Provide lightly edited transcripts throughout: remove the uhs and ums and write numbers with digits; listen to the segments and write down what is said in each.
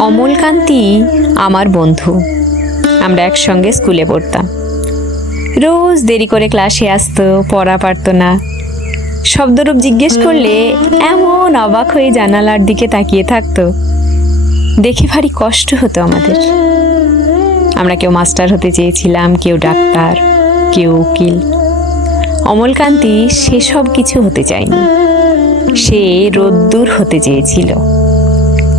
অমলকান্তি আমার বন্ধু। আমরা একসঙ্গে স্কুলে পড়তাম। রোজ দেরি করে ক্লাসে আসতো, পড়া পারতো না। শব্দরূপ জিজ্ঞেস করলে এমন অবাক হয়ে জানালার দিকে তাকিয়ে থাকতো, দেখে ভারী কষ্ট হতো আমাদের। আমরা কেউ মাস্টার হতে চেয়েছিলাম, কেউ ডাক্তার, কেউ উকিল। অমলকান্তি সেসব কিছু হতে চায়নি। সে রোদ্দুর হতে চেয়েছিল।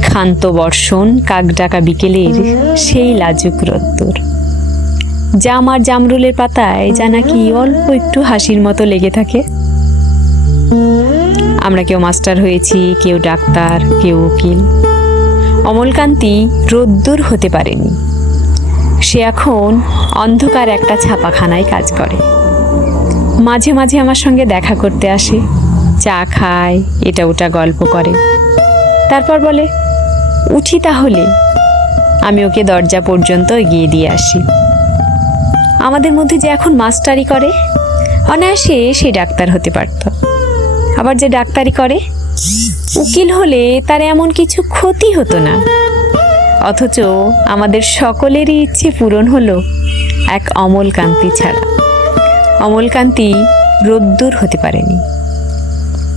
ক্ষান্ত বর্ষণ, কাকডাকা বিকেলের সেই লাজুক রোদ্দুর, জাম আর জামরুলের পাতায় যা নাকি অল্প একটু হাসির মতো লেগে থাকে। আমরা কেউ মাস্টার হয়েছি, কেউ ডাক্তার, কেউ উকিল। অমলকান্তি রোদ্দুর হতে পারেনি। সে এখন অন্ধকার একটা ছাপাখানায় কাজ করে। মাঝে মাঝে আমার সঙ্গে দেখা করতে আসে, চা খায়, এটা ওটা গল্প করে। তারপর বলে, উঠি তাহলে। আমি ওকে দরজা পর্যন্ত এগিয়ে দিয়ে আসি। আমাদের মধ্যে যে এখন মাস্টারি করে, অনায়াসে সে ডাক্তার হতে পারত। আবার যে ডাক্তারি করে, উকিল হলে তার এমন কিছু ক্ষতি হতো না। অথচ আমাদের সকলেরই ইচ্ছে পূরণ হলো এক অমলকান্তি ছাড়া। অমলকান্তি রোদ্দুর হতে পারেনি।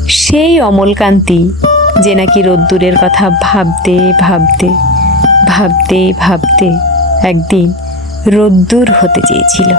সেই অমলকান্তি যে নাকি রোদ্দুরের কথা ভাবতে ভাবতে ভাবতে ভাবতে একদিন রোদ্দুর হতে চেয়েছিল।